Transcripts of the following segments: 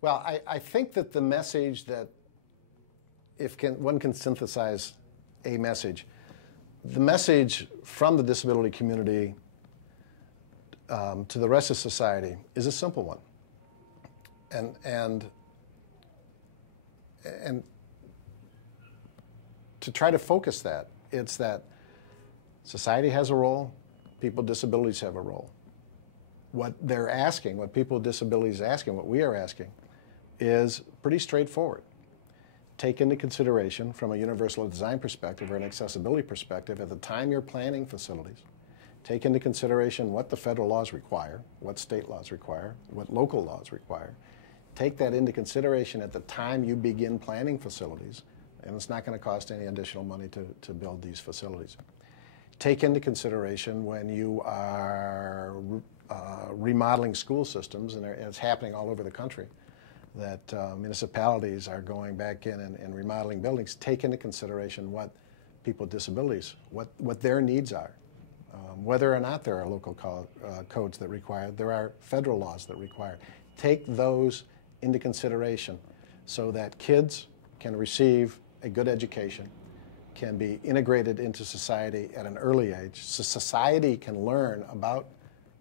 Well, I think that the message that, one can synthesize a message, the message from the disability community to the rest of society is a simple one. And to try to focus that, it's that society has a role, people with disabilities have a role. What they're asking, what people with disabilities are asking, what we are asking, is pretty straightforward. Take into consideration from a universal design perspective or an accessibility perspective at the time you're planning facilities. Take into consideration what the federal laws require, what state laws require, what local laws require. Take that into consideration at the time you begin planning facilities, and it's not going to cost any additional money to build these facilities. Take into consideration when you are remodeling school systems, and it's happening all over the country, that municipalities are going back in and remodeling buildings. Take into consideration what people with disabilities, what their needs are. Whether or not there are local codes that require, there are federal laws that require. Take those into consideration so that kids can receive a good education, can be integrated into society at an early age, so society can learn about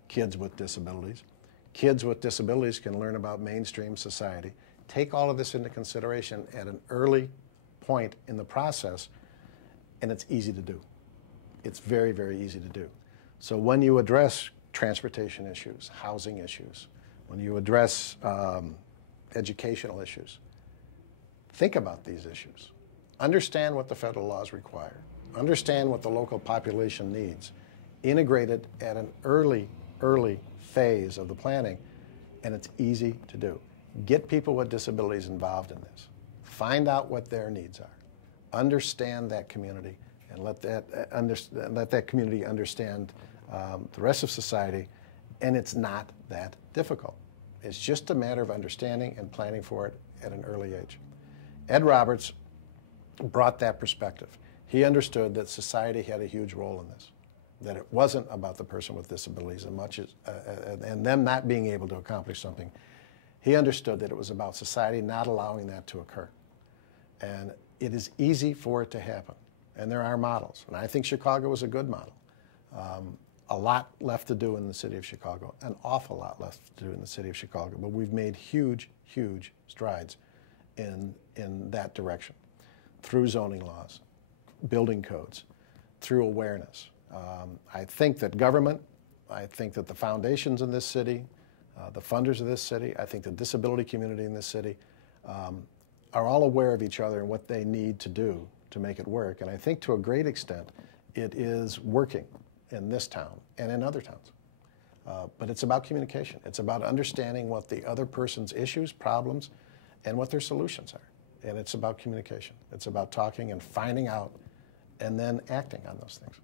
kids with disabilities. Kids with disabilities can learn about mainstream society. Take all of this into consideration at an early point in the process, and it's easy to do. It's very, very easy to do. So when you address transportation issues, housing issues, when you address educational issues, think about these issues. Understand what the federal laws require. Understand what the local population needs. Integrate it at an early phase of the planning, and it's easy to do. Get people with disabilities involved in this. Find out what their needs are. Understand that community, and let that community understand the rest of society, and it's not that difficult. It's just a matter of understanding and planning for it at an early age. Ed Roberts brought that perspective. He understood that society had a huge role in this, that it wasn't about the person with disabilities as much as, and them not being able to accomplish something. He understood that it was about society not allowing that to occur. And it is easy for it to happen. And there are models. And I think Chicago is a good model. A lot left to do in the city of Chicago, an awful lot left to do in the city of Chicago, but we've made huge, huge strides in that direction through zoning laws, building codes, through awareness. I think that government, I think that the foundations in this city, the funders of this city, I think the disability community in this city are all aware of each other and what they need to do to make it work. And I think to a great extent it is working in this town and in other towns. But it's about communication. It's about understanding what the other person's issues, problems, and what their solutions are. And it's about communication. It's about talking and finding out and then acting on those things.